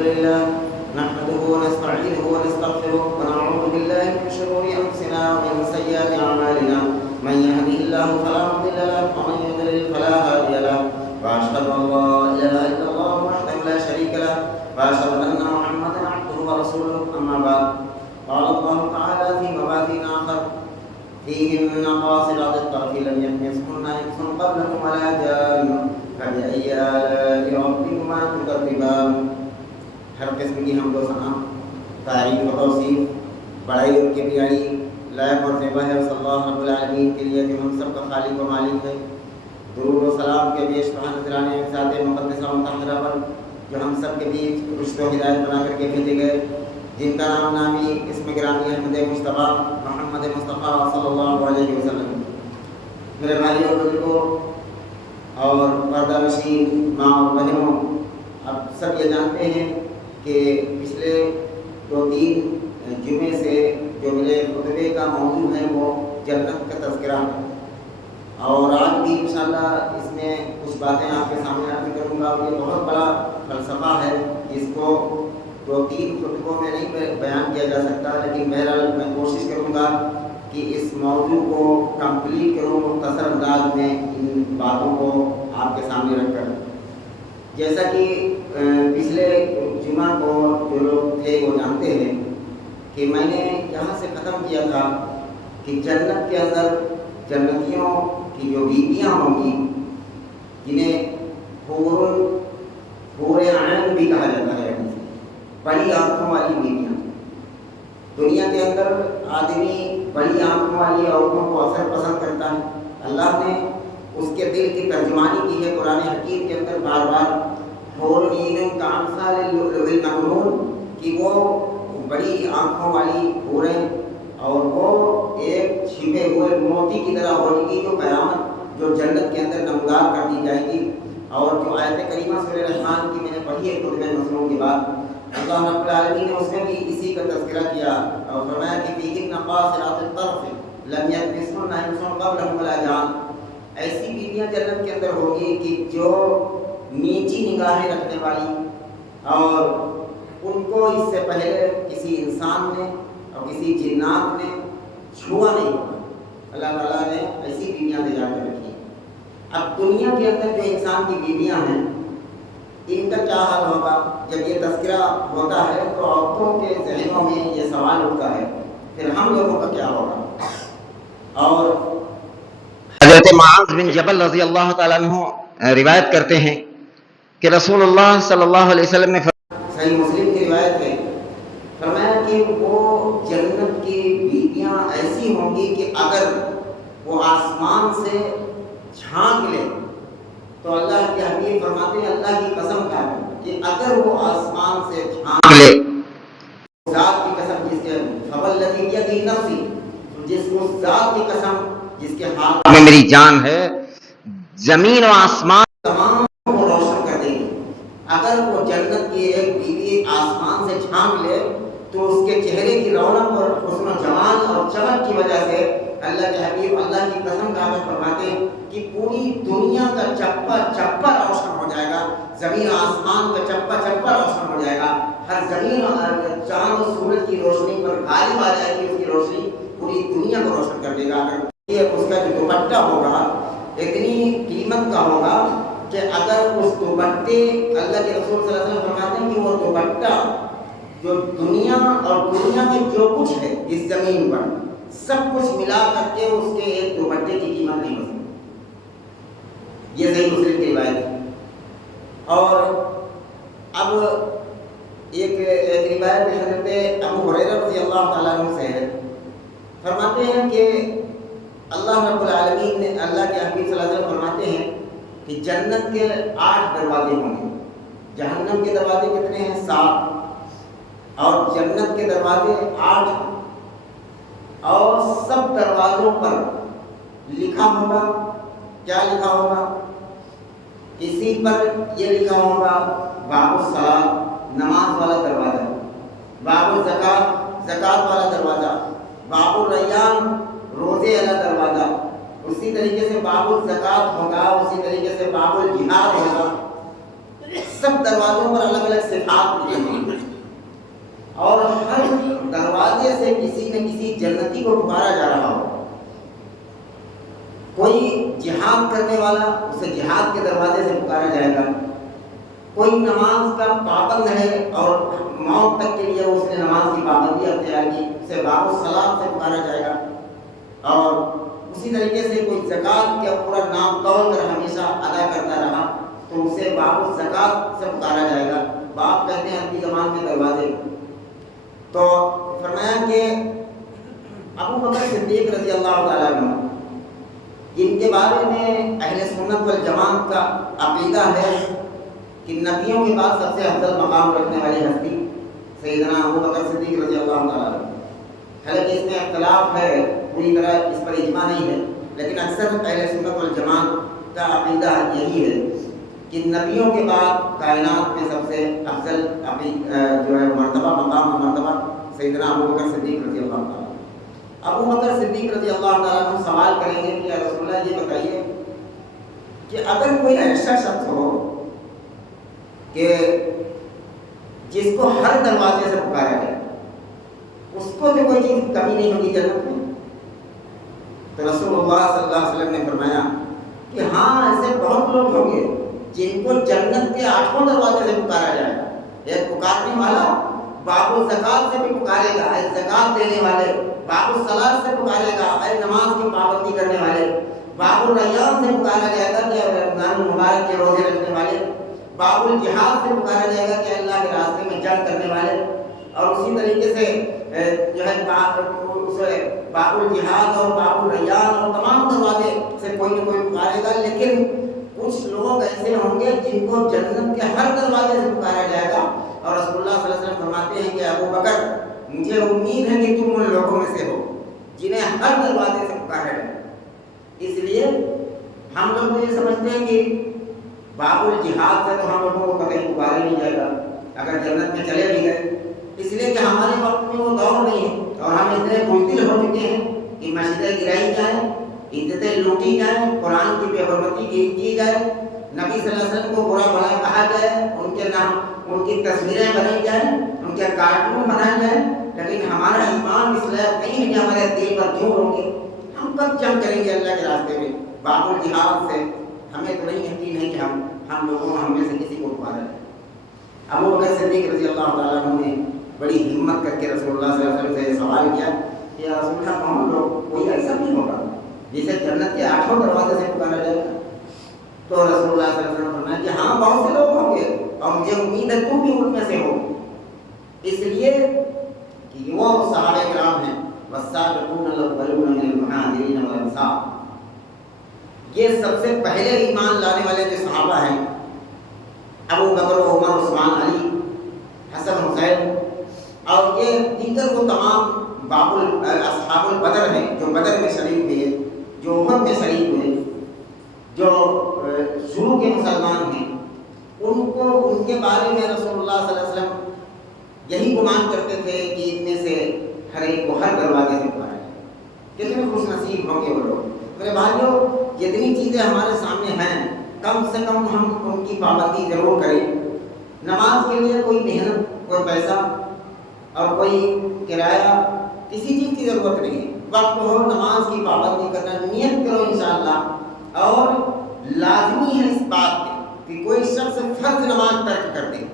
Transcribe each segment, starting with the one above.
لله نحمده ونستعينه ونستغفره ونعوذ بالله من شرور أنفسنا ومن سيئات أعمالنا من يهده الله فلا مضل له ومن يضلل فلا هادي له وأشهد أن لا إله إلا الله وحده لا شريك له وأشهد أن محمدا عبده ورسوله أما بعد قال الله تعالى في مواطن آخر فيهن قاصرات الطرف لم يطمثهن إنس قبلكم ولا جان فبأي آلاء ربكما تكذبان. ہر قسم کی حمد و ثنا تعریف و توصیف بڑائی ان کی پیاری لائق اور زیبا ہے صلی اللہ رب العالمین کے لیے جو ہم سب کا خالق و مالک ہے. درود و سلام کے بیش بہا نذرانے ذات مقدسہ و مطہرہ پر جو ہم سب کے بیچ رشد و ہدایت بنا کر کے بھیجے گئے، جن کا نام نامی اسم گرامی احمد مصطفیٰ محمد مصطفیٰ صلی اللہ علیہ وسلم. میرے بھائی اور بزرگوں اور پردہ نشین ماں اور بہنوں، اب سب یہ جانتے ہیں کہ پچھلے 2-3 جمعے سے جو میرے خطبے کا موضوع ہے وہ جنت کا تذکرہ ہے، اور آج بھی انشاءاللہ اس میں کچھ باتیں آپ کے سامنے عرض کروں گا. یہ بہت بڑا فلسفہ ہے جس کو 2-3 خطبوں میں نہیں بیان کیا جا سکتا، لیکن بہرحال میں کوشش کروں گا کہ اس موضوع کو کمپلیٹ کروں مختصر انداز میں ان باتوں کو آپ کے سامنے رکھ کر. جیسا کہ پچھلے جمعہ کو جو لوگ تھے وہ جانتے ہیں کہ میں نے یہاں سے ختم کیا تھا کہ جنت کے اندر جنتیوں کی جو بیویاں ہوں گی، جنہیں حور عین بھی کہا جاتا ہے، بڑی آنکھوں والی بیویاں. دنیا کے اندر آدمی بڑی آنکھوں والی عورتوں کو اکثر پسند کرتا ہے. اللہ نے اس کے دل کی ترجمانی کی ہے قرآن حکیم کے اندر بار بار، حور عین کامثال اللؤلؤ المکنون، کہ وہ بڑی آنکھوں والی حوریں اور وہ ایک چھپے ہوئے موتی کی طرح ہونے کی جو قیامت جو جنت کے اندر نمودار کر دی جائے گی. اور جو آیت کریمہ سورہ رحمان کی میں نے پڑھی ہے خطبہ مسنون کے بعد، اللہ رب العالمین نے اس میں بھی اسی کا تذکرہ کیا اور فرمایا کہ فیہن قاصرات الطرف لم یطمثہن انس قبلہم ولا جان. ایسی بیویاں جنت کے اندر ہوگی کہ جو نیچی نگاہیں رکھنے والی، اور ان کو اس سے پہلے کسی انسان نے اور کسی جنات نے چھوا نہیں ہوگا. اللہ تعالیٰ نے ایسی بیویاں تیار کر رکھی ہیں. اب دنیا کے اندر جو انسان کی بیویاں ہیں، ان کا کیا حال ہوگا جب یہ تذکرہ ہوتا ہے؟ تو عورتوں کے ذہنوں میں یہ سوال اٹھتا ہے پھر ہم لوگوں کا کیا ہوگا. اور حضرت معاذ بن جبل رضی اللہ تعالیٰ عنہ روایت کرتے ہیں کہ رسول اللہ صلی اللہ علیہ وسلم نے صحیح مسلم کی روایت ہے فرمایا کہ وہ جنت کی بیویاں ایسی ہوں گی کہ اگر وہ آسمان سے جھانک لے تو اللہ کے حبیب فرماتے ہیں اللہ کی قسم کھا کہ اگر وہ آسمان سے جھانک لے، ذات کی قسم جس کے فوالذی بیدہ نفسی، جس اس ذات کی قسم جس کے ہاتھ میں میری جان ہے، زمین و آسمان تمام کو روشن کر دے گی. اگر وہ جنت کی ایک بیوی آسمان سے جھانک لے تو اس کے چہرے کی رونق اور حسن و جمال اور چمک کی وجہ سے اللہ کے حبیب اللہ کی قسم کھا کر فرماتے ہیں کہ پوری دنیا کا چپا چپا روشن ہو جائے گا، زمین آسمان کا چپا چپا روشن ہو جائے گا. ہر زمین اور چاند و سورج کی روشنی پر غالب آ جائے گی، اس کی روشنی پوری دنیا کو روشن کر دے گا. اگر اس کا جو دوپٹہ ہوگا اتنی قیمت کا ہوگا کہ اگر اس دوپٹے، اللہ کے رسول صلی اللہ علیہ وسلم فرماتے ہیں کہ وہ دوپٹہ جو دنیا اور دنیا میں جو کچھ ہے اس زمین پر سب کچھ ملا کر کے اس کے ایک دوپٹے کی قیمت نہیں ہو سکتی. یہ صحیح مسلم کی روایت ہے. اور اب ایک روایت حضرت ابو ہریرہ رضی اللہ تعالیٰ عنہ سے ہے، فرماتے ہیں کہ اللہ رب العالمین نے، اللہ کے حبیب صلی اللہ علیہ وسلم فرماتے ہیں کہ جنت کے 8 دروازے ہوں گے. جہنم کے دروازے کتنے ہیں؟ 7. اور جنت کے دروازے 8 ہیں. اور سب دروازوں پر لکھا ہوگا، کیا لکھا ہوگا؟ کسی پر یہ لکھا ہوگا باب الصلاۃ، نماز والا دروازہ، باب الزکات، زکات والا دروازہ، باب الریان، روزے والا دروازہ. اسی طریقے سے باب الزکات ہوگا، اسی طریقے سے باب الجہاد ہوگا. سب دروازوں پر الگ الگ صفات لکھے ہیں اور ہر دروازے سے کسی نہ کسی جنتی کو پکارا جا رہا ہو. کوئی جہاد کرنے والا اسے جہاد کے دروازے سے پکارا جائے گا. کوئی نماز کا پابند ہے اور موت تک کے لیے اس نے نماز کی پابندی اختیار کی, اسے باب الصلاۃ سے پکارا جائے گا. اور اسی طریقے سے کوئی زکوٰۃ کا پورا نام توڑ کر ہمیشہ ادا کرتا رہا تو اسے باب الزکوٰۃ سے پکارا جائے گا. باب کہتے ہیں عربی زبان میں دروازے. تو فرمایا کہ ابو بکر صدیق رضی اللہ تعالیٰ عنہ, جن کے بارے میں اہل سنت والجماعت کا عقیدہ ہے کہ نبیوں کے بعد سب سے افضل مقام رکھنے والی ہستی سیدنا ابو بکر صدیق رضی اللہ تعالیٰ عنہ. حالانکہ اس میں اختلاف ہے, پوری طرح اس پر اجماع نہیں ہے, لیکن اکثر اہل سنت والجماعت کا عقیدہ یہی ہے کہ نبیوں کے بعد کائنات میں سب سے افضل جو ہے مرتبہ مقام و مرتبہ سیدنا ابو بکر صدیق رضی اللہ تعالیٰ. ابو بکر صدیق رضی اللہ تعالیٰ عنہ سوال کریں گے کہ یا رسول اللہ یہ بتائیے کہ اگر کوئی ایسا شخص ہو کہ جس کو ہر دروازے سے پکارا جائے, اس کو تو کوئی چیز کمی نہیں ہوگی جنت میں, تو رسول اللہ صلی اللہ علیہ وسلم نے فرمایا کہ ہاں ایسے بہت لوگ ہوں گے جن کو جنت کے 8 دروازے سے پکارا جائے گا. ایک پکارنے والا باب الزکوٰۃ سے بھی پکارے گا, زکوٰۃ دینے والے, باب الصلاۃ سے پکارے گا, نماز کی پابندی کرنے والے, باب الریان سے پکارا جائے گا کہ رمضان المبارک کے روزے رکھنے والے, باب الجہاد سے پکارا جائے گا کہ اللہ کے راستے میں جنگ کرنے والے. اور اسی طریقے سے جو ہے باب الجہاد اور باب الریان اور تمام دروازے سے کوئی نہ کوئی پکارے گا. لیکن کچھ لوگ ایسے ہوں گے جن کو جنت کے ہر دروازے سے پکارا جائے گا. اور رسول اللہ صلی اللہ علیہ وسلم فرماتے ہیں کہ ابو بکر مجھے امید ہے کہ تم ان لوگوں میں سے ہو جنہیں ہر دروازے سے پکارا جائے. اس لیے ہم لوگ یہ سمجھتے ہیں کہ باب الجہاد سے تو ہم لوگوں کو کہیں پکارا نہیں جائے گا اگر جنت میں چلے بھی گئے, اس لیے کہ ہمارے وقت میں وہ دور نہیں ہے اور ہم اتنے بزدل ہو چکے ہیں کہ مسجدیں گرائی جائیں, عزتیں لوٹی جائیں, قرآن کی بے حرمتی کی جائے, نبی صلی اللہ علیہ وسلم کو برا بھلا کہا جائے, ان کے نام ان کی تصویریں بنائی جائیں, ان کے کارٹون بنائے جائیں. لیکن ہمارا ایمان اس لیے نہیں ہے کہ ہمارے دل پر کیوں ہوں گے. ہم کب جنگ کریں گے اللہ کے راستے میں باب الجہاد سے؟ ہمیں تو نہیں یقین ہے کہ ہم لوگوں ہم میں سے کسی کو پکارا ہے. ابو بکر صدیق رضی اللہ تعالیٰ عنہ نے بڑی ہمت کر کے رسول اللہ صلی اللہ علیہ وسلم سے سوال کیا کہ یا رسول اللہ کون لوگ کوئی ایسا نہیں ہوگا جسے جنت کے 8 دروازے سے پکارا جائے گا؟ تو رسول اللہ صلی اللہ علیہ وسلم نے فرمایا کہ ہاں بہت سے لوگ ہوں گے اور مجھے امید ہے تم بھی ان میں سے ہو. اس لیے کہ وہ صحابہ کرام ہیں والسابقون الاولون من المہاجرین والانصار, یہ سب سے پہلے ایمان لانے والے جو صحابہ ہیں ابو بکر و عمر عثمان علی حسن حسین, اور یہ دیگر وہ تمام اصحاب البدر ہیں جو بدر میں شریک ہوئے, جو احد میں شریک ہوئے, جو شروع کے مسلمان ہیں, ان کو ان کے بارے میں رسول اللہ صلی اللہ علیہ وسلم یہی گمان کرتے تھے کہ ان میں سے ہر ایک کو ہر دروازے سے پکارا جائے. کتنے خوش نصیب ہوں گے وہ لوگ. میرے بھائیوں, جتنی چیزیں ہمارے سامنے ہیں کم سے کم ہم ان کی پابندی ضرور کریں. نماز کے لیے کوئی محنت, کوئی پیسہ اور کوئی کرایہ, کسی چیز کی ضرورت نہیں ہے. وقت ہو نماز کی پابندی کرنا, نیت کرو انشاءاللہ. اور لازمی ہے اس بات کہ کوئی شخص فرض نماز ترک کر دے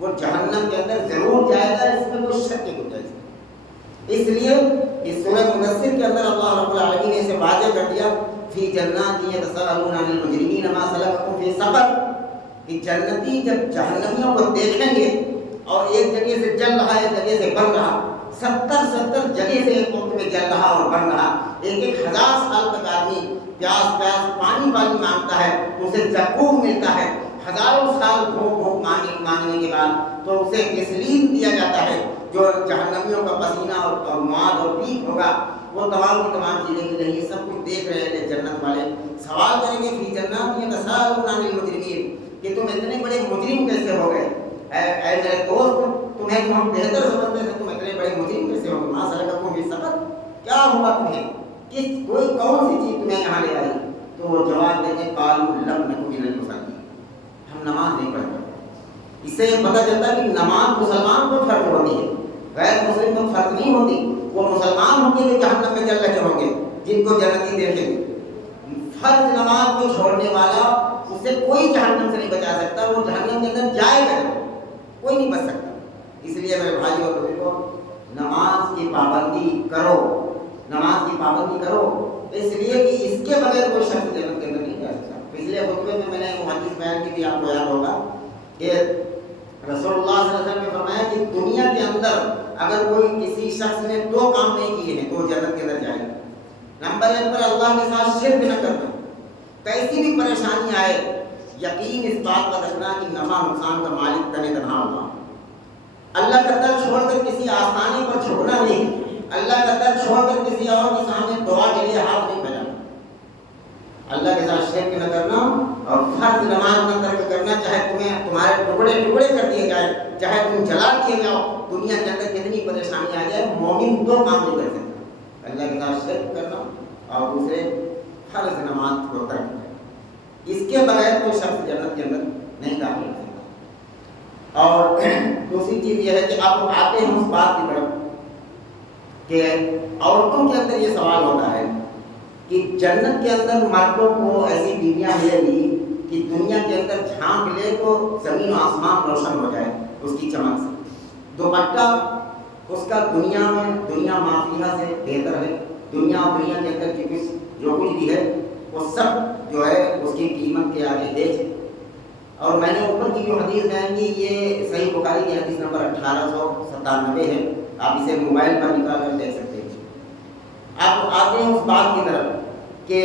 وہ جہنم کے اندر ضرور جائے گا, اس میں کوئی شک کی گنجائش نہیں. اس لیے اس سورہ مدثر کے اندر اللہ رب العالمین نے اسے واضح کر دیا فی جنات یتساءلون عن المجرمین ما سلککم فی سقر, کہ جنتی جب جہنمیوں کو دیکھیں گے اور ایک جگہ سے جل رہا ہے ایک جگہ سے بن رہا, 70 جگہ سے ایک وقت میں جل رہا اور بن رہا, 1000 سال تک آدمی پیاس پانی مانگتا ہے تو اسے زقوم ملتا ہے, ہزاروں سال بھوک مانگنے کے بعد تو اسے غسلین دیا جاتا ہے جو جہنمیوں کا پسینہ اور مواد اور پیپ ہوگا, وہ تمام کی تمام چیزیں ملیں گی. سب کچھ دیکھ رہے ہیں جنت والے. سوال کریں گے فی جنات یتساءلون عن المجرمین, کہ تم اتنے بڑے مجرم کیسے ہو گئے؟ اے میرے دوست, تمہیں ہم بہتر سمجھتے تھے, تم اتنے بڑے مجرم کیسے ہو گئے؟ ما سلککم فی سقر, کیا ہوا تمہیں, کون سی چیز تمہیں یہاں لے آئی؟ تو وہ جواب دیں گے قالوا لم نکن من المصلین, ہم نماز نہیں پڑھتے. اس سے یہ پتہ چلتا ہے کہ نماز مسلمان پر فرض ہوتی ہے، غیر مسلم پر فرض نہیں ہوتی. وہ مسلمان ہوں گے جو جہنم میں جل رہے ہوں گے، جن کو جنتی دیکھیں گے. فرض نماز کو چھوڑنے والا اس سے کوئی جہنم سے نہیں بچا سکتا، وہ جہنم کے اندر جائے گا، کوئی نہیں بچ سکتا. اس لیے میرے بھائی اور بزرگوں، نماز کی پابندی کرو، نماز کی پابندی کرو، اس لیے کہ اس کے بغیر کوئی شخص جنت کے اندر نہیں جا سکتا. پچھلے خطبے میں نے وہ حدیث بیان کی تھی، آپ کو یاد ہوگا کہ رسول اللہ صلی اللہ علیہ وسلم نے فرمایا کہ دنیا کے اندر اگر کوئی کسی شخص نے 2 کام نہیں کیے ہیں تو وہ جنت کے اندر جائے گا. نمبر 1 پر اللہ کے ساتھ شرک نہ کرنا، کیسی بھی پریشانی آئے یقین اس بات کا رکھنا کہ نفع نقصان کا مالک تنہا اللہ. اللہ کا در چھوڑ کر کسی آستانے پر چھوڑنا نہیں، اللہ کا در چھوڑ کر کسی اور کے سامنے دعا کے لیے ہاتھ نہیں پھیلانا. اللہ کے ساتھ شرک نہ کرنا اور فرض نماز نہ ترک کرنا، چاہے تمہارے ٹکڑے ٹکڑے کر دیے جائے، چاہے تم جلا دیے جاؤ، دنیا کے اندر کتنی پریشانی آ جائے، مومن 2 کام نہیں کر سکتا، اللہ کے ساتھ شرک کرنا اور دوسرے فرض نماز کو ترک کرنا. اس کے بغیر کوئی شخص جنت کے اندر نہیں داخل ہو سکتا. اور دوسری چیز یہ ہے کہ آپ آتے ہیں اس بات کی طرف کہ عورتوں کے اندر یہ سوال ہوتا ہے کہ جنت کے اندر مردوں کو ایسی بیویاں ملے گی کہ دنیا کے اندر جھانک لے تو زمین و آسمان روشن ہو جائے اس کی چمک سے. دوپٹہ اس کا دنیا میں دنیا مافیہ سے بہتر ہے. دنیا اور دنیا کے اندر کی جو کچھ بھی ہے وہ سب جو ہے اس کی قیمت کے آگے ہیج ہے. اور میں نے اوپر کی جو حدیث بیان کی یہ صحیح بخاری کی حدیث نمبر 1897 ہے، آپ اسے موبائل پر نکال کر دیکھ سکتے ہیں. آپ آتے ہیں اس بات کی طرف کہ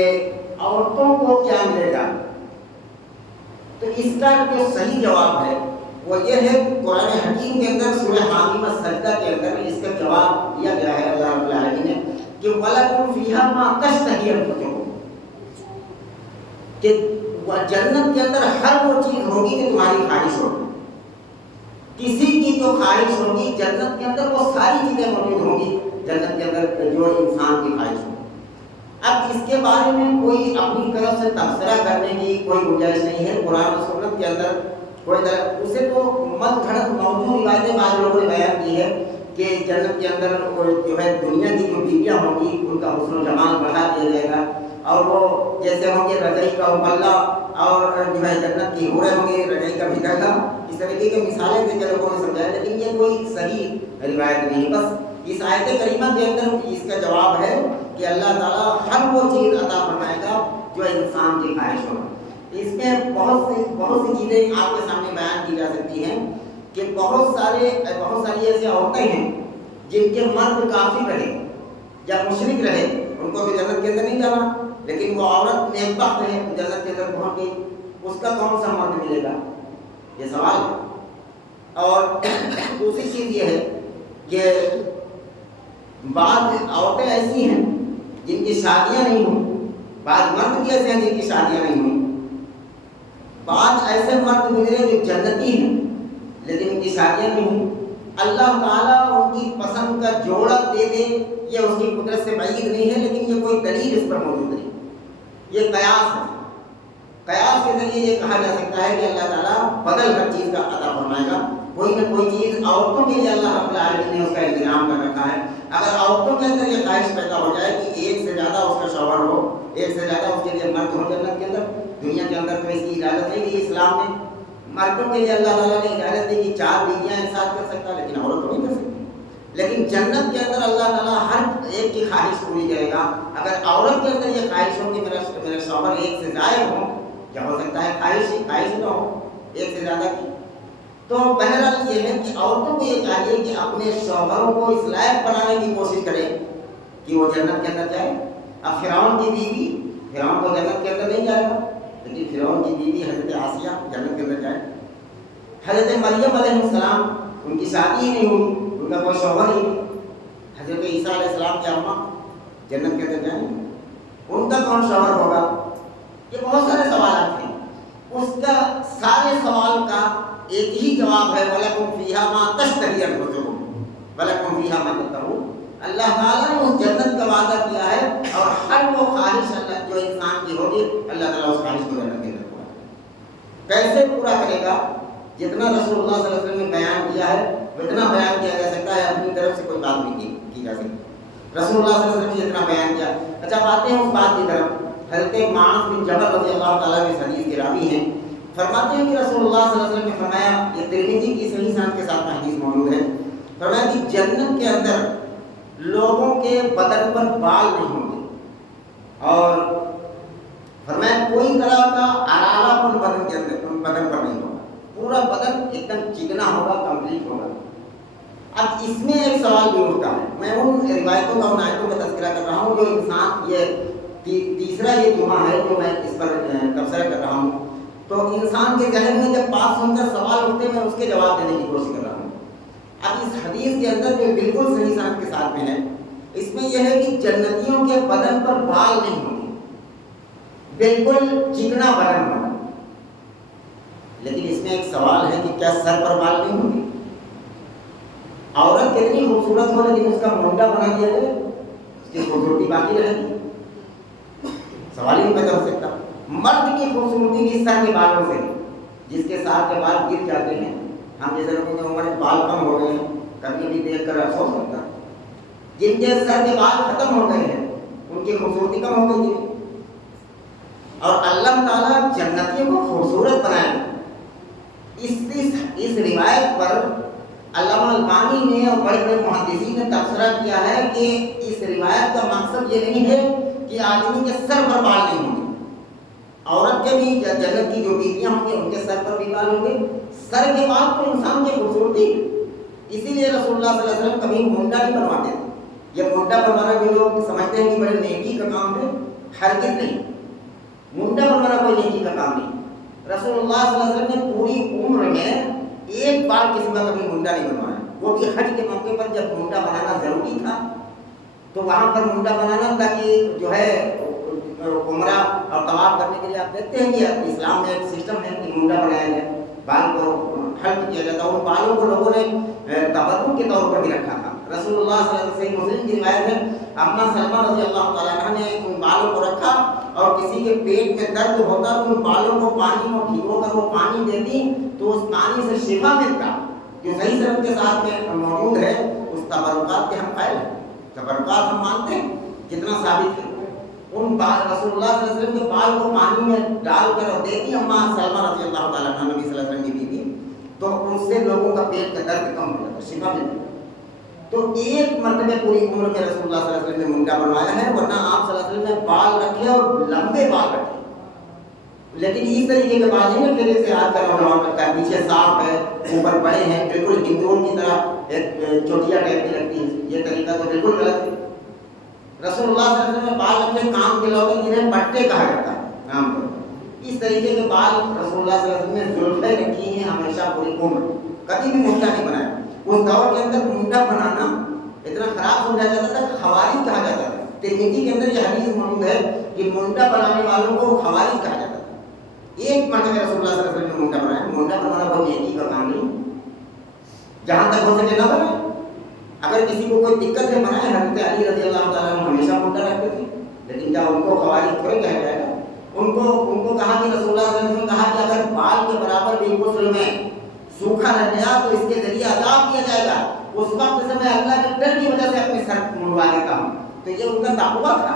عورتوں کو کیا ملے گا، تو اس کا جو صحیح جواب ہے وہ یہ ہے کہ قرآن حکیم کے اندر سورہ حامیم السجدہ کے اندر اس کا جواب دیا گیا ہے اللہ رب العالمین نے کہ وَلَكُمْ فِيهَا مَا تَشْتَهِي أَنفُسُكُمْ، کہ جنت کے اندر ہر وہ چیز ہوگی کہ تمہاری خواہش ہوگی. کسی کی جو خواہش ہوگی جنت کے اندر وہ ساری چیزیں موجود ہوں گی جنت کے اندر جو انسان کی خواہش ہوگی. اب اس کے بارے میں کوئی اپنی طرف سے تبصرہ کرنے کی کوئی گنجائش نہیں ہے. قرآن و سنت کے اندر کوئی طرح اسے تو من گھڑت موضوع روایتیں بعض لوگوں نے بیان کی ہے کہ جنت کے اندر جو ہے دنیا کی جو بیویاں ہوں گی ان کا حسن و جمال بڑھا دیا جائے گا اور وہ جیسے ہوں گے رضائی کا املا اور جو ہے جنت کی حوریں ہوں گی رضائی کا بھیگا. اس طریقے کی مثالیں دے کے لوگوں نے سمجھایا، لیکن یہ کوئی صحیح روایت نہیں. بس اس آیت کریمہ کے اندر اس کا جواب ہے کہ اللہ تعالیٰ ہر وہ چیز عطا فرمائے گا جو انسان کی خواہش ہو. اس میں بہت سی چیزیں آپ کے سامنے بیان کی جا سکتی ہیں کہ بہت ساری ایسی عورتیں ہیں جن کے مرد کافر رہے یا مشرک رہے، ان کو بھی جنت کے اندر نہیں جانا، لیکن وہ عورت نیکبخت ہے جنت کے اندر پہنچ گئی، اس کا کون سا مرد ملے گا، یہ سوال ہے. اور دوسری چیز یہ ہے کہ بعض عورتیں ایسی ہیں جن کی شادیاں نہیں ہوئی، بعض مرد بھی ایسے ہیں جن کی شادیاں نہیں ہوئی، بعض ایسے مرد گزرے جو جنتی ہیں لیکن ان کی شادیاں نہیں ہوئی. اللہ تعالیٰ ان کی پسند کا جوڑا دے دے یہ اس کی قدرت سے بعید نہیں ہے، لیکن یہ کوئی دلیل اس پر موجود نہیں. یہ قیاس ہے. قیاس کے ذریعے یہ کہا جا سکتا ہے کہ اللہ تعالیٰ بدل ہر چیز کا عطا فرمائے گا. کوئی نہ کوئی چیز عورتوں کے لیے اللہ رب العالمین نے اس کا انتظام کر رکھا ہے. اگر عورتوں کے اندر یہ خواہش پیدا ہو جائے کہ ایک سے زیادہ اس کا شوہر ہو، ایک سے زیادہ اس کے لیے مرد ہو جنت کے اندر، دنیا کے اندر تو اس کی اجازت نہیں دی اسلام نے. مردوں کے لیے اللہ تعالیٰ نے اجازت دی کہ 4 بیویاں ایک ساتھ کر سکتا، لیکن عورت تو نہیں کر سکتی. لیکن جنت کے اندر اللہ تعالیٰ ہر ایک کی خواہش پوری کرے گا. اگر عورت کے اندر یہ خواہش ہو کہ میرا شوہر ایک سے زائد ہو، کیا ہو سکتا ہے خواہش نہ ہو ایک سے زیادہ کی، تو بہرحال یہ ہے کہ عورتوں کو یہ چاہیے کہ اپنے شوہروں کو اس لائق بنانے کی کوشش کریں کہ وہ جنت کے اندر جائے. اب فرعون کی بیوی، فرعون تو جنت کے اندر نہیں جائے گا، لیکن فرعون کی بیوی حضرت آسیہ جنت کے اندر جائے. حضرت مریم علیہ السلام ان کی شادی ہی نہیں ہوئی، ان کا کوئی شوہر ہی نہیں. حضرت عیسیٰ علیہ السلام کی اماں جنت کے اندر جائیں، ان کا کون شوہر ہوگا؟ یہ بہت سارے سوالات ہیں. اس کا سارے سوال کا ایک ہی جواب ہے وَلَكُمْ فِيهَا مَا تَشْتَهِي أَنفُسُكُمْ وَلَكُمْ فِيهَا مَا تَدَّعُونَ. اللہ تعالیٰ نے اس جنت کا وعدہ کیا ہے اور ہر وہ خواہش اللہ جو انسان کی ہوگی اللہ تعالیٰ اس خواہش کو جنت کے اندر پورا کیسے پورا کرے گا؟ جتنا رسول اللہ صلی اللہ علیہ وسلم نے بیان کیا ہے اتنا بیان کیا جا سکتا ہے، اپنی طرف سے کوئی بات نہیں کی جا سکتی۔ رسول اللہ صلی اللہ علیہ وسلم نے جتنا بیان کیا۔ اچھا اب آتے ہیں اس بات کی طرف، حضرت معاذ بن جبل رضی اللہ تعالیٰ اس حدیث کے راوی ہیں، فرماتے ہیں کہ رسول اللہ صلی اللہ علیہ وسلم نے فرمایا، یہ ترمذی کی صحیح سند کے ساتھ حدیث موجود ہے، فرمایا کہ جنت کے اندر لوگوں کے بدن پر بال نہیں ہوں گے، اور فرمایا کوئی طرح کا آلالہ پن بدن کے اندر بدن پر نہیں ہوگا، پورا بدن ایک دم چکنا ہوگا، کمپلیٹ ہوگا۔ اب اس میں ایک سوال بھی اٹھتا ہے، میں ان روایتوں کا ان آیتوں کا تذکرہ کر رہا ہوں جو انسان، یہ تیسرا یہ جمعہ ہے جو میں اس پر تبصرہ کر رہا ہوں، تو انسان کے ذہن میں جب بات سن کر سوال اٹھتے ہیں میں اس کے جواب دینے کی کوشش کر رہا ہوں۔ اب اس حدیث کے اندر جو بالکل صحیح سند کے ساتھ میں ہے، اس میں یہ ہے کہ جنتیوں کے بدن پر بال نہیں ہوں گے، بالکل چکنا بدن ہوگا، لیکن اس میں ایک سوال ہے کہ کیا سر پر بال نہیں ہوں گے؟ عورت کتنی خوبصورت ہو لیکن اس کا منڈا بنا دیا جائے، اس کی خوبصورتی باقی رہے گی؟ سوال ہی نہیں پیدا ہو سکتا۔ مرد کی خوبصورتی بھی سر کے بالوں سے، جس کے ساتھ کے بال گر جاتے ہیں، ہم جیسے لوگوں کی عمر میں بال کم ہو گئے ہیں، کبھی بھی دیکھ کر افسوس ہوتا ہے، جن کے سر کے بال ختم ہو گئے ہیں ان کی خوبصورتی کم ہو گئی ہے، اور اللہ تعالیٰ جنتیوں کو خوبصورت بنائے۔ اس روایت پر علامہ البانی نے اور بڑے بڑے محدثین نے تبصرہ کیا ہے کہ اس روایت کا مقصد یہ نہیں ہے کہ آدمی کے سر پر بال نہیں ہوں گے، عورت کے بھی جنت کی جو بیویاں ہوں گی ان کے سر پر بھی بال ہوں گے۔ سر کے بال تو انسان کی خوبصورتی، اسی لیے رسول اللہ صلی اللہ علیہ وسلم کبھی منڈا نہیں بنواتے تھے۔ یہ منڈا بنوانا بھی لوگ سمجھتے ہیں کہ بڑے نیکی کا کام ہے، ہرگز نہیں، منڈا بنوانا کوئی نیکی کا کام نہیں۔ رسول اللہ صلی اللہ علیہ وسلم نے پوری عمر میں ایک بار کسی کا کبھی منڈا نہیں بنوایا، وہ بھی حج کے موقع پر جب منڈا بنانا ضروری تھا تو وہاں پر منڈا بنانا تاکہ جو ہے عمرہ اور طواف کرنے کے لیے آپ دیکھتے ہیں کہ اسلام میں ایک سسٹم ہے کہ منڈا بنایا جائے، بال کو حلق کیا جاتا ہے، ان بالوں کو لوگوں نے تبرک کے طور پر بھی رکھا تھا۔ رسول اللہ صلی اللہ علیہ وسلم مسلم کی روایت ہے، اما سلمہ رضی اللہ تعالیٰ عنہ نے ان بالوں کو رکھا، اور کسی کے پیٹ میں درد ہوتا تو ان بالوں کو پانی میں بھگو کر وہ پانی دیتی تو اس پانی سے شفا ملتا، جو صحیح سند کے ساتھ میں موجود ہے۔ اس تبرکات کے ہم قائل ہیں، تبرکات ہم مانتے ہیں، جتنا ثابت ہے۔ ان رسول اللہ صلی اللہ علیہ وسلم کے بال کو پانی میں ڈال کر اور دیتی اما سلمہ رضی اللہ تعالیٰ عنہ، نبی صلی اللہ علیہ وسلم کی بیوی، تو اس سے لوگوں کا پیٹ کا درد کم ہو جاتا، شفا ملتا۔ تو ایک مرتبہ پوری عمر میں رسول اللہ صلی اللہ علیہ وسلم نے منڈا بنوایا ہے، ورنہ آپ صلی اللہ علیہ وسلم نے بال رکھے اور لمبے بال رکھے، لیکن اس طریقے کے بال نہیں ہے کہ سے ہاتھ کا نوجوان رکھتا ہے، پیچھے صاف ہے، اوپر بڑے ہیں، بالکل ہندوؤں کی طرح ایک چوٹیا ٹائپ کی لگتی ہے، یہ طریقہ تو بالکل غلط ہے۔ رسول اللہ صلی اللہ علیہ وسلم نے بال رکھے کام کے لوگ جنہیں پٹے کہا جاتا ہے عام طور پر، اس طریقے کے بال رسول اللہ صلی اللہ علیہ وسلم نے زلفیں رکھی ہیں ہمیشہ پوری عمر، کبھی بھی منڈا نہیں بنایا۔ اس دور کے اندر منڈا بنانا اتنا خراب سمجھا جاتا تھا کہ خوارج کہا جاتا تھا۔ ترمذی کے اندر یہ حدیث موجود ہے کہ منڈا بنانے والوں کو خوارج کہا جاتا تھا۔ ایک مرتبہ رسول اللہ صلی اللہ علیہ وسلم نے منڈا بنایا، منڈا بنانا کوئی نیکی کا کام نہیں، جہاں تک ہو سکے نہ بنائے، اگر کسی کو کوئی دقت ہے بنائے۔ حضرت علی رضی اللہ تعالیٰ عنہ ہمیشہ منڈا رکھتے تھے، لیکن کیا ان کو خوارج تھوڑے کہا جائے گا؟ ان کو کہا کہ رسول اللہ صلی اللہ علیہ وسلم نے کہا کہ اگر بال کے برابر بھی غسل میں سوکھا رہ گیا تو اس کے ذریعے عذاب کیا جائے گا، اس وقت سے میں اللہ کے ڈر کی وجہ سے اپنے سر منڈوا لیتا ہوں۔ تو یہ ان کا تقویٰ تھا۔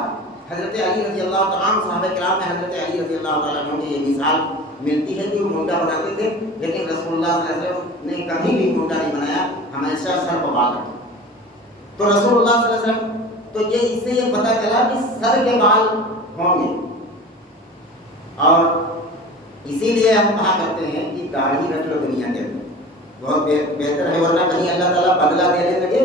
حضرت علی رضی اللہ تعالیٰ عنہ، صحابہ کرام میں حضرت علی رضی اللہ تعالیٰ عنہ کی یہ مثال ملتی ہے کہ وہ منڈا بناتے تھے، لیکن رسول اللہ صلی اللہ علیہ وسلم نے کبھی بھی منڈا نہیں بنایا، ہمیشہ سر پر بال رکھے۔ تو رسول اللہ صلی اللہ علیہ وسلم تو یہ اس سے یہ پتہ چلا کہ سر کے بال ہوں گے، اور اسی لیے ہم کہا کرتے ہیں کہ داڑھی رکھ لو دنیا کے اندر، بہت بہتر ہے، ورنہ کہیں اللہ تعالیٰ بدلہ دینے لگے۔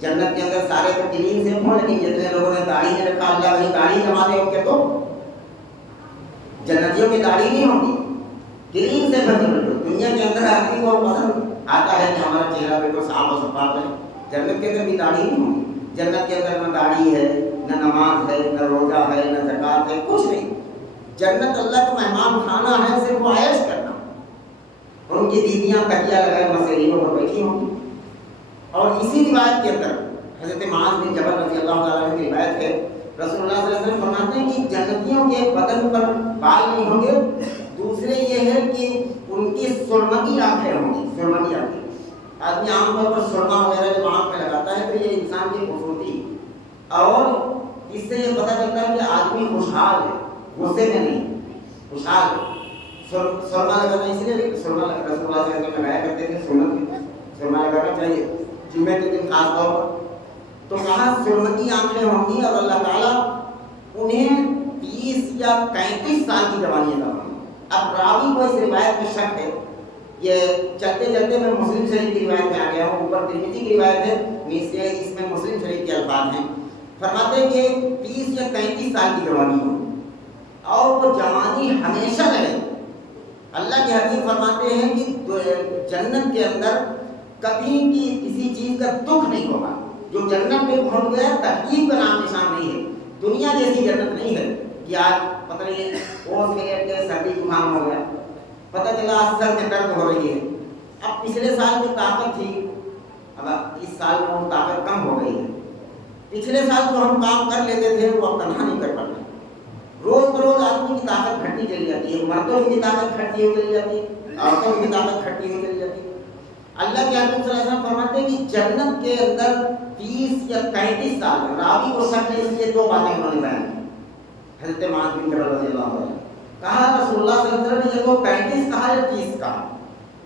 جنت کے اندر سارے تو کلین سے ہوں، لیکن جتنے لوگوں نے داڑھی نہیں رکھا، اللہ کہیں داڑھی جما دے ان کے، تو جنتیوں کی داڑھی نہیں ہوگی، کلین سے بن لو۔ دنیا کے اندر آدمی کو پسند آتا ہے کہ ہمارا چہرہ بالکل صاف و شفاف ہے، جنت کے اندر بھی داڑھی نہیں ہوگی۔ جنت کے اندر نہ داڑھی ہے، نہ نماز ہے، نہ روزہ ہے، نہ زکوٰۃ ہے، کچھ نہیں۔ جنت اللہ کا مہمان خانہ ہے، صرف وہ عیش کرنا۔ ان کی بیویاں تکیہ لگائے مسیحیوں پر بیٹھی ہوں گی۔ اور اسی روایت کے اندر حضرت معاذ بن جبل رضی اللہ تعالیٰ عنہ کی روایت ہے، رسول اللہ صلی اللہ علیہ وسلم فرماتے ہیں کہ جنتیوں کے بدن پر بال نہیں ہوں گے۔ دوسرے یہ ہے کہ ان کی سرمگی آنکھیں ہوں گی، سرمگی آنکھیں. آدمی عام طور پر سرما وغیرہ جب آنکھ میں لگاتا ہے تو یہ انسان کی خوبصورتی، اور اس سے یہ پتہ چلتا ہے کہ آدمی خوشحال ہے، غصے میں نہیں، خوشحال ہے. سرما لگانا اس لیے سرما رسول اللہ صلی اللہ علیہ وسلم لگایا کرتے تھے، سنت سرما لگانا چاہیے جمعے کے دن خاص طور پر. تو کہا سرمگی آنکھیں ہوں گی اور اللہ تعالیٰ انہیں 30 یا 35 سال کی جوانی عطا فرمائے. اب راوی کو اس روایت میں شک ہے، یہ چلتے چلتے میں مسلم شریف کی روایت میں آ گیا ہوں، اوپر ترمذی کی روایت ہے، نیچے اس میں مسلم شریف کے الفاظ ہیں. فرماتے ہیں کہ 30 یا 35 سال کی جوانی ہو اور وہ جوانی ہمیشہ رہے. اللہ کے حبیب فرماتے ہیں کہ جنت کے اندر کبھی بھی کسی چیز کا دکھ نہیں ہوگا. جو جنت میں پہنچ گیا تکلیف کا نام نشان نہیں ہے. دنیا جیسی جنت نہیں ہے کہ آج پتہ نہیں اوس میں لیٹ کے سردی زکام ہو گیا، پتہ چلا سر میں درد ہو رہی ہے. اب پچھلے سال جو طاقت تھی اب اس سال میں وہ طاقت کم ہو گئی ہے. پچھلے سال جو ہم کام کر لیتے تھے وہ اب تنہا نہیں کر پاتے. روز بروز آدمی کی طاقت گھٹتی چلی جاتی ہے، مردوں کی طاقت گھٹتی ہوئی چلی جاتی ہے، عورتوں کی طاقت گھٹتی ہوئی چلی جاتی ہے. اللہ کے حبیب صلی اللہ علیہ وسلم فرماتے ہیں کہ جنت کے اندر 30 یا 35 سال، راوی کو شک ہے اس لیے دو باتیں انہوں نے بیان کی. حضرت معاذ بن جبل رضی اللہ عنہ کہا رسول اللہ صلی اللہ علیہ وسلم نے یہ تو 35 کہا یا 30 کہا،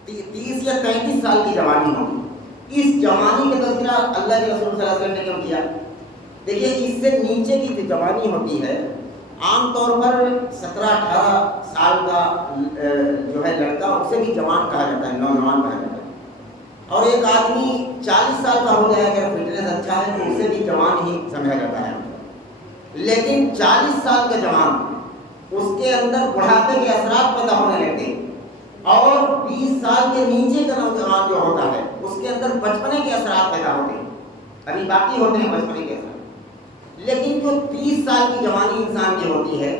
30 یا 35 سال کی جوانی ہوگی. اس جوانی کا تذکرہ اللہ کے رسول صلی اللہ علیہ وسلم نے کیوں کیا؟ دیکھیے اس سے نیچے کی جو جوانی ہوتی ہے عام طور پر 17-18 سال کا جو ہے لڑکا اسے بھی جوان کہا جاتا ہے، نوجوان کہا جاتا ہے. اور ایک آدمی 40 سال کا ہو جائے اگر فٹنس اچھا ہے تو اسے بھی جوان ہی سمجھا جاتا ہے. لیکن 40 سال کا جوان اس کے اندر بڑھاپے کے اثرات پیدا ہونے لگتے ہیں، اور 20 سال کے نیچے کا نوجوان جو ہوتا ہے اس کے اندر بچپنے کے اثرات پیدا ہوتے ہیں. ابھی باقی ہوتے ہیں بچپنے کے اثرات، لیکن جو 30 سال کی جوانی انسان کی ہوتی ہے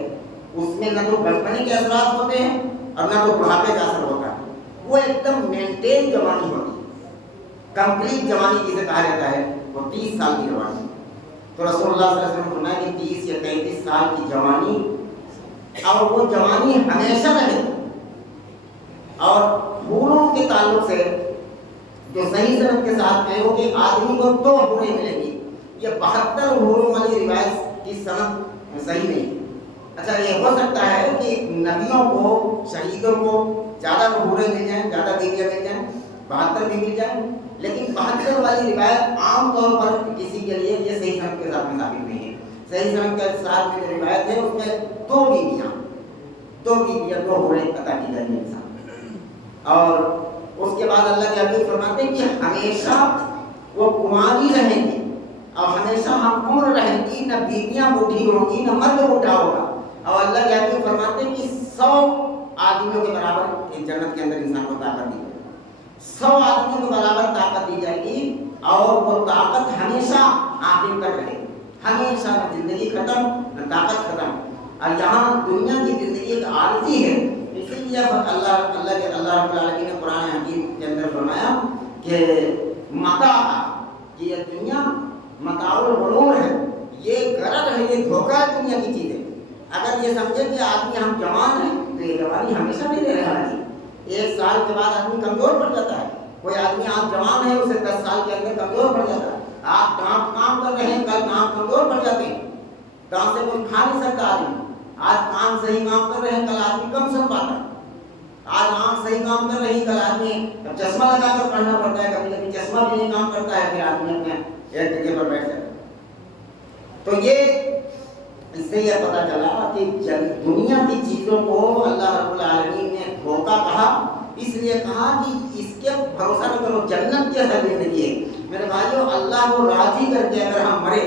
اس میں نہ تو بچپنے کے اثرات ہوتے ہیں اور نہ تو بڑھاپے کا اثر ہوتا ہے. وہ ایک دم مینٹین جوانی ہوتی ہے، کمپلیٹ جوانی جسے کہا جاتا ہے وہ 30 سال کی جوانی. تو رسول اللہ صلی اللہ علیہ وسلم نے فرمایا کہ 30 یا 35 سال کی جوانی، اور وہ جوانی ہمیشہ رہے. اور حوروں کے تعلق سے جو صحیح سند کے ساتھ کہے ہو کہ آدمی کو 2 حوریں ملیں گی، یہ 72 حوروں والی روایت کی سند صحیح نہیں. اچھا یہ ہو سکتا ہے کہ نبیوں کو، شہیدوں کو زیادہ حوریں مل جائیں، زیادہ بیویاں مل جائیں، 72 بھی مل جائیں، لیکن 72 والی روایت عام طور پر کسی کے لیے یہ صحیح سند کے ساتھ میں ثابت نہیں ہے. صحیح سند کے ساتھ میں جو روایت ہے اس میں 2 بیویاں 2 حوریں عطا کی جائیں انسان. اور اس کے بعد اللہ کے حبیب فرماتے ہیں کہ ہمیشہ وہ کنواری رہیں گی اور ہمیشہ ہم عمر رہیں گی، نہ بیویاں بوڑھی ہوں گی نہ مرد بوڑھا ہوگا. اور اللہ کے حبیب فرماتے ہیں کہ 100 آدمیوں کے برابر اس جنت کے اندر انسان کو طاقت دی جائے گی، 100 آدمیوں کے برابر طاقت دی جائے گی، اور وہ طاقت ہمیشہ آخر تک رہے گی. ہمیشہ نہ زندگی ختم نہ طاقت ختم. اور یہاں دنیا کی زندگی ایک عارضی ہے، اسی لیے اللہ رب العالمین نے قرآن حکیم کے اندر فرمایا کہ متاع، کہ یہ دنیا متاع الغرور ہے، یہ غرض ہے، یہ دھوکہ ہے دنیا کی چیزیں. اگر یہ سمجھے کہ آدمی ہم جوان ہیں تو یہ جوانی ہمیشہ نہیں رہنے والی. 1 سال کے بعد آدمی کمزور پڑ جاتا ہے. کوئی آدمی آج جوان ہے اسے 10 سال کے اندر کمزور پڑ جاتا ہے. آپ کام کر رہے ہیں، کل کام کمزور پڑ جاتے ہیں، کام سے کوئی کھا نہیں سکتا آدمی. آج کام صحیح کام کر رہے ہیں، کل آدمی کم سن پاتا ہے. آج آنکھ صحیح کام کر رہی، کل آدمی چشمہ لگا کر پڑھنا پڑتا ہے، کبھی کبھی چشمہ بھی نہیں کام کرتا ہے، پھر آدمی اپنے ایک جگہ پر بیٹھ جاتا ہے. تو یہ اس سے یہ پتہ چلا کہ دنیا کی چیزوں کو اللہ رب العالمین نے دھوکہ کہا، اس لیے کہا کہ اس کے بھروسہ نہ کرو، جنت کی اصل زندگی ہے. میرے بھائیو، اللہ کو راضی کر کے اگر ہم مرے،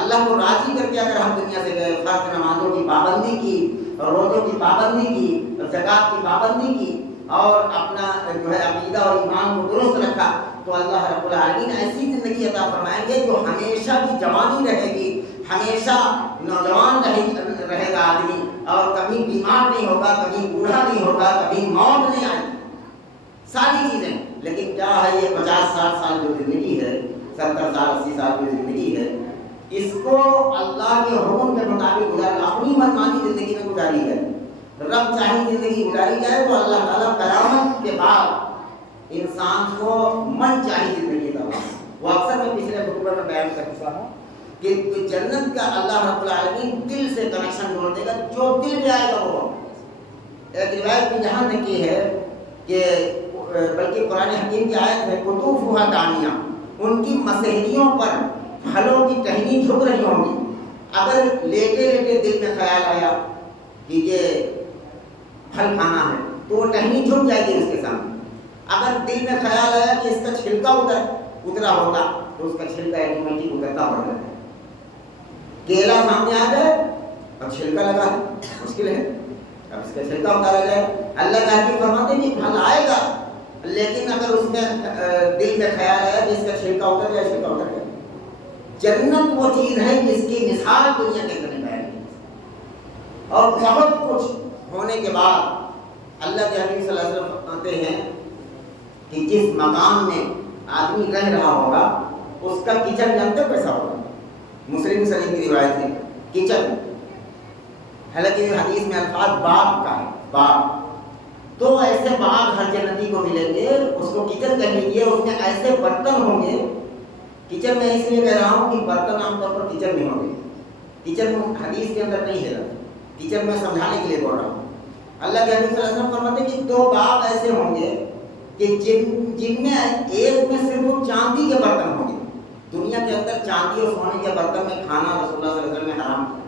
اللہ کو راضی کر کے اگر ہم دنیا سے گئے، فرض نمازوں کی پابندی کی، روزوں کی پابندی کی، زکات کی پابندی کی، اور اپنا جو ہے عقیدہ اور ایمان کو درست رکھا، تو اللہ رب العالمین ایسی زندگی عطا فرمائیں گے جو ہمیشہ کی جوانی رہے گی، ہمیشہ نوجوان رہے گا آدمی، اور کبھی بیمار نہیں ہوگا، کبھی بوڑھا نہیں ہوگا، کبھی موت نہیں آئے گی، ساری چیزیں. لیکن کیا ہے یہ 50-60 سال جو زندگی ہے، 70 سال 80 سال جو زندگی ہے، اس کو اللہ کے حکم کے مطابق گزارا، اپنی منمانی زندگی میں گزاری ہے. رب چاہی زندگی گزاری جائے تو اللہ تعالیٰ قیامت کے بعد انسان کو من چاہی زندگی دے گا. وہ اکثر میں پچھلے خطبے میں بیان کر چکا ہوں کہ جنت کا اللہ رب العالمین دل سے کنیکشن جوڑ دے گا، جو دل میں آئے گا وہ. ایک روایت میں یہاں تک کی ہے کہ بلکہ قرآن حکیم کی آیت ہے قطوفها دانیہ، ان کی مسحریوں پر پھلوں کی ٹہنی جھک رہی ہوں گی. اگر لیٹے لیٹے دل میں خیال آیا کہ یہ پھل کھانا ہے تو وہ ٹہنی جھک جائے گی اس کے سامنے. اگر دل میں خیال آیا کہ اس کا چھلکا اترا ہوتا تو اس کا چھلکا ایٹومیٹک اترتا پڑ جاتا ہے. کیلا سامنے آ جائے اب چھلکا لگا ہے، مشکل ہے، اب اس کا چھلکا اتارا جائے. اللہ تعالیٰ فرماتے ہیں کہ پھل آئے گا، لیکن اگر اس میں دل میں خیال آیا کہ اس کا چھلکا اتر جائے، چھلکا اتر جائے. جنت وہ چیز ہے جس کی مثال دنیا کے اندر بیان کی. اور بہت کچھ ہونے کے بعد اللہ کے حبیب صلی اللہ علیہ وسلم فرماتے ہیں کہ جس مقام میں آدمی رہ رہا ہوگا اس کا کچن جانتے کیسا ہوگا. مسلم شریف کی روایت ہے کچن، حالانکہ حدیث میں الفاظ باغ کا ہے، باغ. تو ایسے باغ ہر جنتی کو ملیں گے، اس کو کچن کہہ لیجیے. اس میں ایسے برتن ہوں گے، کچن میں اس لیے کہہ رہا ہوں کہ برتن عام طور پر کچن میں ہوں گے. کچن میں حدیث کے اندر نہیں ہے، کچن میں سمجھانے کے لیے بول رہا ہوں. اللہ کے حبیب صلی اللہ علیہ وسلم فرماتے ہیں کہ دو باغ ایسے ہوں گے کہ جن میں ایک میں صرف چاندی کے برتن ہوں گے. دنیا کے اندر چاندی اور سونے کے برتن میں کھانا رسول اللہ صلی اللہ علیہ وسلم نے حرام کیا،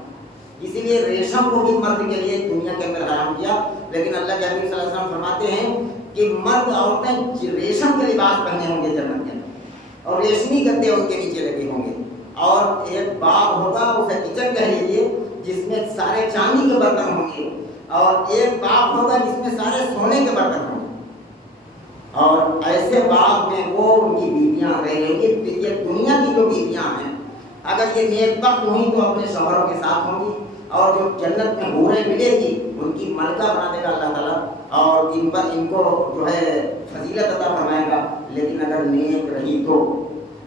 اسی لیے ریشم کو بھی مرد کے لیے دنیا کے اندر حرام کیا. لیکن اللہ کے حبیب صلی اللہ علیہ وسلم فرماتے ہیں کہ مرد عورتیں ریشم کے لباس پہنے ہوں گے جنت کے اندر، اور ریشمی گدے ان کے نیچے لگے ہوں گے. اور ایک باغ ہوگا، اسے کچن کہہ لیجیے، جس میں سارے چاندی کے برتن ہوں گے. اور ایک باغ ہوگا جس میں سارے سونے کے برتن ہوں گے. اور ایسے باغ میں وہ ان کی بیویاں رہیں گی. یہ دنیا کی جو بیویاں ہیں اگر یہ نیک بخت ہوئی تو اپنے شوہروں کے ساتھ ہوں گی، اور جو جنت میں حوریں ملے گی ان کی ملکہ بنا دے گا اللہ تعالیٰ، اور ان کو جو ہے فضیلت عطا فرمائے گا. لیکن اگر نیک رہی تو،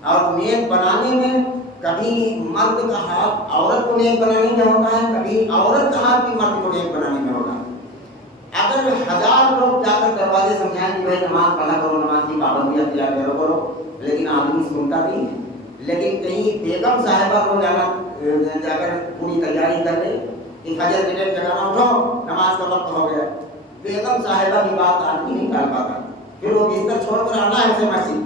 اور نیک بنانے میں کبھی مرد کا ہاتھ عورت کو نیک بنانے میں ہوتا ہے، کبھی عورت کا ہاتھ بھی مرد کو نیک بنانے میں ہوتا ہے. اگر 1000 لوگ جا کر دروازے سمجھائیں کہ بھائی نماز پڑھا کرو، نماز کی پابندیاں اختیار کرو، لیکن آدمی سنتا نہیں ہے. لیکن کہیں بیگم صاحبہ کو جا کر پوری تیاری کر لے کہ فجر کے ٹائم جگانا، اٹھو نماز کا وقت ہو گیا. بیگم صاحبہ کی بات آدمی نہیں ٹال پاتا، پھر وہ بستر چھوڑ کر آنا ہے اسے مسجد.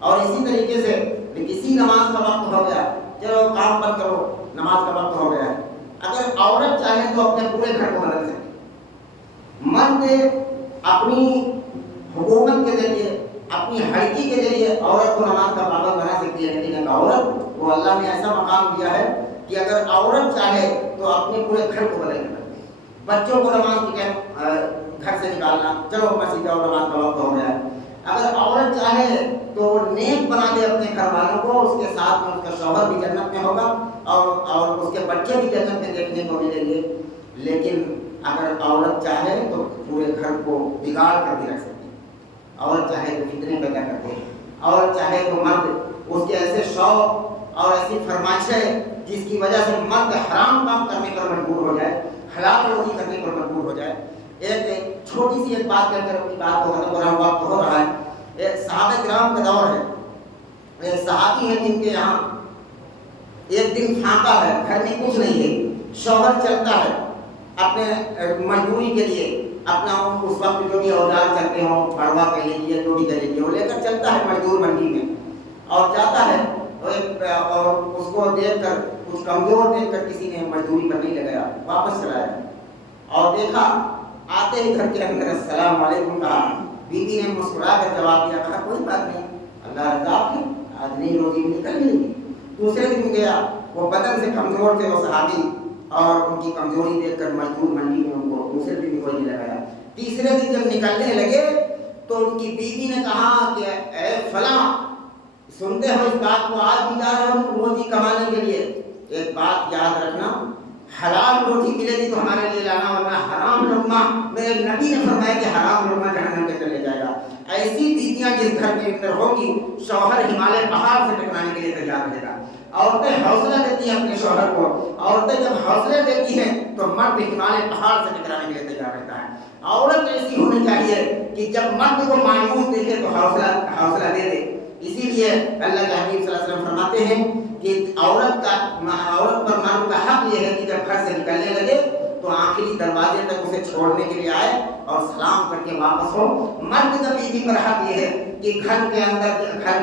اور اسی طریقے سے کسی نماز کا وقت ہو گیا، چلو کام بند کرو، نماز کا وقت ہو گیا ہے. اگر عورت چاہے تو اپنے پورے گھر کو بدل سکتی. مرد اپنی حکومت کے ذریعے، اپنی ہڑکی کے ذریعے عورت کو نماز کا پابند بنا سکتی ہے. لیکن ایک عورت کو اللہ نے ایسا مقام دیا ہے کہ اگر عورت چاہے تو اپنے پورے گھر کو بدل کر سکتی ہے. بچوں کو نماز کے ٹائم گھر سے نکالنا، چلو مسجد جاؤ نماز کا وقت ہو گیا ہے. اگر عورت چاہے تو نیک بنا دے اپنے گھر والوں کو، اس کے ساتھ میں اس کا شوہر بھی جنت میں ہوگا اور اس کے بچے بھی جنت میں دیکھنے کو ملیں گے. لیکن اگر عورت چاہے تو پورے گھر کو بگاڑ کر بھی رکھ سکتی ہے. عورت چاہے تو فتنے پیدا کرتے ہیں، عورت چاہے تو مرد اس کے ایسے شوق اور ایسی فرمائشیں جس کی وجہ سے مرد حرام کام کرنے پر مجبور ہو جائے، حلال روزی کرنے پر مجبور ہو جائے. ایک چھوٹی سی ایک بات کر اپنی بات کو ختم ہو رہا ہوں، وقت ہو رہا ہے. ایک صحابہ کرام کا دور ہے، ایک صحابی ہے جن کے یہاں ایک دن پھانکا ہے، گھر میں کچھ نہیں ہے، شوہر چلتا ہے اپنے مزدوری کے لیے، اپنا اس وقت جو بھی اوزار چلتے ہوں، پڑوا کہہ لیجیے، جو بھی کہہ لیجیے، وہ لے کر چلتا ہے مزدور منڈی میں اور جاتا ہے. اور اس کو دیکھ کر، اس کمزور دیکھ کر کسی نے مزدوری پر نہیں لگایا، واپس چلا جائے. اور دیکھا آتے ہی گھر کے اندر السلام علیکم کہا. بیوی نے مسکرا کر جواب دیا، کہا کوئی بات نہیں، اللہ رضا ہے، آج نہیں روزی بھی نکل گئی. دوسرے دن گیا، وہ بدن سے کمزور تھے وہ صحابی، اور ان کی کمزوری دیکھ کر مزدور منڈی میں ان کو دوسرے دن بھی کوئی نہیں لگایا. تیسرے دن جب نکلنے لگے تو ان کی بیوی نے کہا کہ اے فلاں، سنتے ہو اس بات کو، آج بھی جا رہے ہو روزی کمانے کے لیے، ایک بات یاد رکھنا، حلال روزی ملے گی تو ہمارے لیے لانا، ورنہ حرام لقمہ، میرے نبی نے فرمایا کہ حرام لقمہ جہنم کے اندر لے جائے گا. ایسی بیویاں جس گھر کے اندر ہوگی، شوہر ہمالیہ پہاڑ سے ٹکرانے کے لیے تیار رہے گا. عورتیں حوصلہ دیتی ہیں اپنے شوہر کو. عورتیں جب حوصلے دیتی ہیں تو مرد ہمالیہ پہاڑ سے ٹکرانے کے لیے تیار رہتا ہے. عورت ایسی ہونی چاہیے کہ جب مرد کو مایوس دیکھے تو حوصلہ دے دے. اسی لیے اللہ کے حبیب صلی اللہ علیہ وسلم فرماتے ہیں کہ عورت پر مرد کا حق یہ ہے کہ جب گھر سے نکلنے لگے تو آخری دروازے تک اسے چھوڑنے کے لیے آئے اور سلام کر کے واپس ہو. مرد کا بیوی پر حق یہ ہے کہ گھر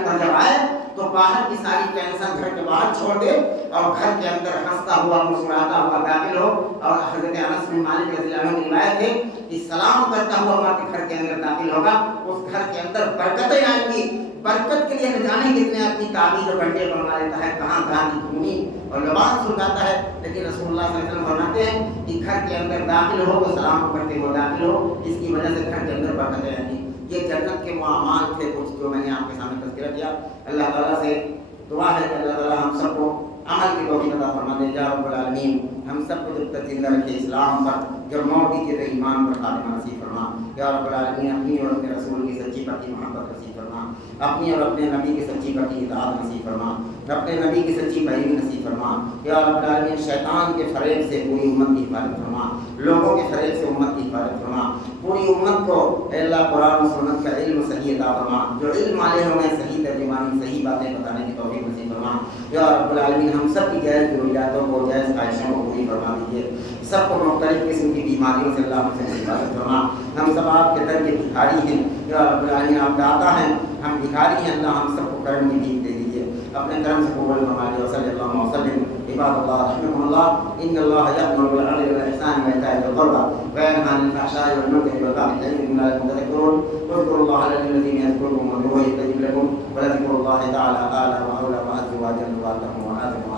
پر جب آئے تو باہر کی ساری ٹینشن گھر کے باہر چھوڑ دے اور گھر کے اندر ہنستا ہوا مسکراتا ہوا داخل ہو. اور حضرت انس بن مالک رضی اللہ عنہ کی روایت ہے کہ سلام کرتا ہوا مرد گھر کے اندر داخل ہوگا اس گھر کے اندر برکتیں آئیں گی. برکت کے لیے نہ جانے کتنے آدمی تعبیر و گھنٹے بنوا لیتا ہے, کہاں کہاں کی دھنی اور زبان سناتا ہے, لیکن رسول اللہ صلی اللہ علیہ وسلم فرماتے ہیں کہ گھر کے اندر داخل ہو تو سلام کرتے ہوئے داخل ہو, اس کی وجہ سے گھر کے اندر برکتیں آئیں گی. یہ جنت کے معاملات تھے کچھ جو میں نے آپ کے سامنے تذکرہ کیا. اللہ تعالیٰ سے دعا ہے کہ اللہ تعالیٰ ہم سب کو عمل کی توفیق عطا فرما دے. یا رب العالمین ہم سب کو جب تک زندہ رکھے اسلام پر, جب موت دیجیے تو ایمان پر خاتمہ نصیب فرما. یا رب العالمین اپنی اور اپنے رسول کی سچی پکی محبت نصیب فرما, اپنی اور اپنے نبی کی سچی پکی اطاعت نصیب فرما, اپنے نبی کی سچی پیروی نصیب فرما. یا رب العالمین شیطان کے فریب سے پوری امت کی حفاظت فرما, لوگوں کے فریب سے امت کی حفاظت فرما. پوری امت کو اے اللہ قرآن و سنت کا علم صحیح عطا فرما, جو علم والے ہوں انہیں صحیح ترجمانی صحیح باتیں بتانے کی توفیق نصیب فرما. یا رب العالمین ہم سب کی جائز ضروریاتوں کو جائز خواہشوں کو پوری فرما دیجیے. سب کو مختلف قسم کی بیماریوں سے اللہ سے حفاظت فرما. ہم سب آپ کے در کے بھکاری ہیں. یا رب العالمین آپ داتا ہیں, ہم بھکاری ہیں. اللہ ہم سب کو کرم کی بھیک دے دیجیے, اپنے کرم سے قبول فرما لیجیے. صلی اللہ وسلم عباد اللہ رحمہ اللہ ان اللہ یأمر بالعدل والإحسان وإیتاء ذی القربى وینہی عن الفحشاء والمنکر والبغی یعظکم لعلکم تذکرون. اذکروا اللہ الذی یذکرکم وادعوہ یستجب لکم ولذکر اللہ تعالی اعلی وأولی وأعز وأجل وأتم وأعظم.